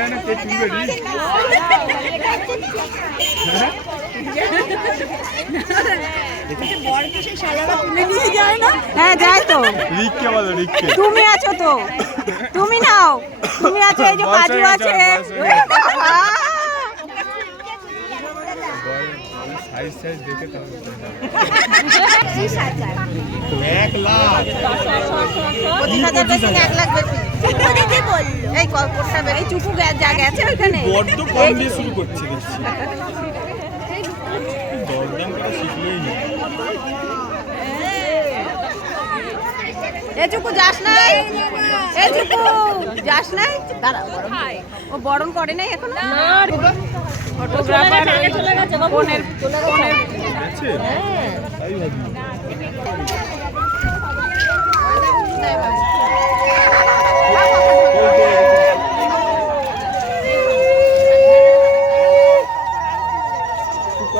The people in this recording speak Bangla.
যায় না কে তুলবে হ্যাঁ যায় তো। রিককে বলো রিককে। তুমি আছো তো। তুমি নাও। তুমি আছো এই যে কাজু আছে। এক লাখ। এক বেশি। এই কলপটটা বেরিয়ে চুপু যা গেছে ওইখানে। বড্ড কম দিয়ে শুরু করছে দেখছি দরদাম করা শিখলেই না এ যাস নাই? এ চুকু যাস নাই? দাঁড়া ও বরণ করে নাই এখন? ফটোগ্রাফার ফোনের ফোনের আছে।